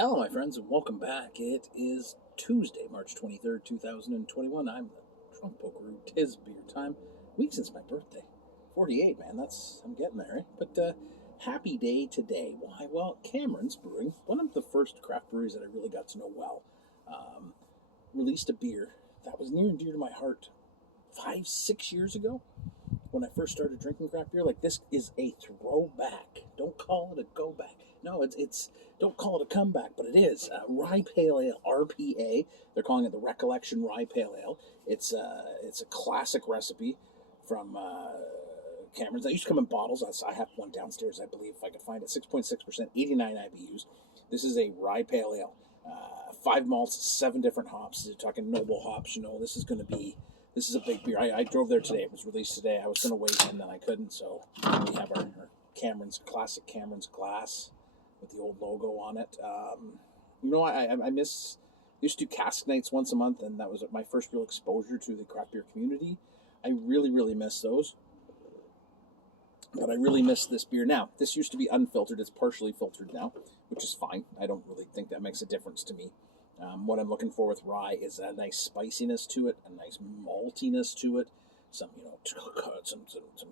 Hello, my friends, and welcome back. It is Tuesday, March 23rd, 2021. I'm the Trump Poker. Tis beer time. Week since my birthday. 48, man. I'm getting there, eh? But happy day today. Why? Well, Cameron's Brewing, one of the first craft breweries that I really got to know well, released a beer that was near and dear to my heart 5, 6 years ago when I first started drinking craft beer. Like, this is a throwback. Don't call it a go back. No, it's don't call it a comeback, but it is. Rye Pale Ale, RPA. They're calling it the Recollection Rye Pale Ale. It's a classic recipe from Cameron's. They used to come in bottles. I have one downstairs, I believe, if I could find it. 6.6%, 89 IBUs. This is a Rye Pale Ale. 5 malts, 7 different hops. You're talking noble hops. This is a big beer. I drove there today. It was released today. I was going to wait, and then I couldn't. So we have our Cameron's, classic Cameron's glass with the old logo on it. I used to do cask nights once a month, and that was my first real exposure to the craft beer community. I really, really miss those. But I really miss this beer now. This used to be unfiltered. It's partially filtered now, which is fine. I don't really think that makes a difference to me. What I'm looking for with rye is a nice spiciness to it, a nice maltiness to it, some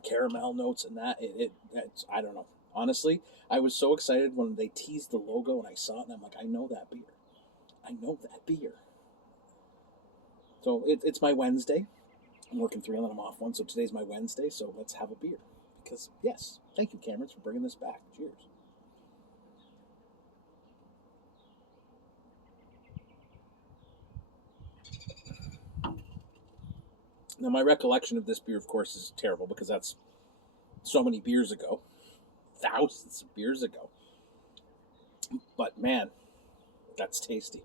caramel notes, and that's, I don't know. Honestly, I was so excited when they teased the logo and I saw it, and I'm like, I know that beer. I know that beer. So it's my Wednesday. I'm working 3 and then I'm off 1, so today's my Wednesday, so let's have a beer. Because, yes, thank you, Cameron, for bringing this back. Cheers. Now, my recollection of this beer, of course, is terrible because that's so many beers ago. Thousands of beers ago. But, man, that's tasty.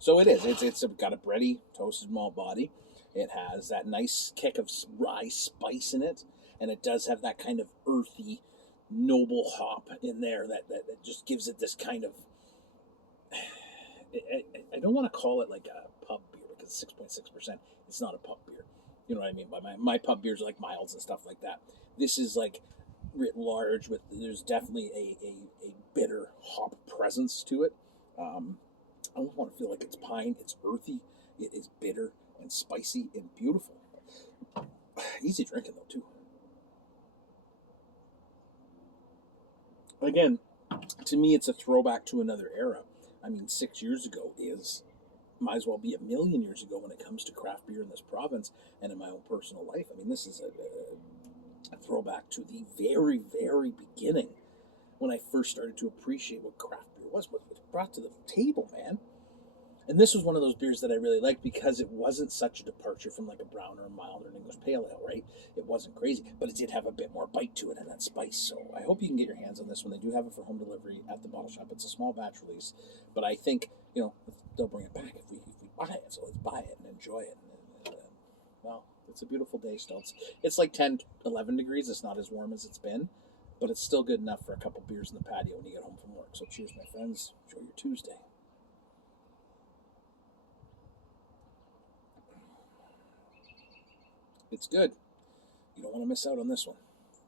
So it is. It's got a bready, toasted malt body. It has that nice kick of rye spice in it. And it does have that kind of earthy, noble hop in there that just gives it this kind of... I don't want to call it like a pub beer because 6.6%, it's not a pub beer. You know what I mean by my pub beers are like milds and stuff like that. This is like writ large there's definitely a bitter hop presence to it. I don't want to feel like it's pine. It's earthy. It is bitter and spicy and beautiful. Easy drinking though too. Again, to me, it's a throwback to another era. I mean, 6 years ago might as well be a million years ago when it comes to craft beer in this province and in my own personal life. I mean, this is a throwback to the very, very beginning when I first started to appreciate what craft beer was, what it brought to the table, man. And this was one of those beers that I really liked because it wasn't such a departure from like a brown or a mild or an English pale ale, right? It wasn't crazy, but it did have a bit more bite to it and that spice. So I hope you can get your hands on this one. They do have it for home delivery at the bottle shop. It's a small batch release, but I think, they'll bring it back if we buy it. So let's buy it and enjoy it. Well, it's a beautiful day still. It's like 10, 11 degrees. It's not as warm as it's been, but it's still good enough for a couple beers in the patio when you get home from work. So cheers, my friends. Enjoy your Tuesday. It's good. You don't want to miss out on this one.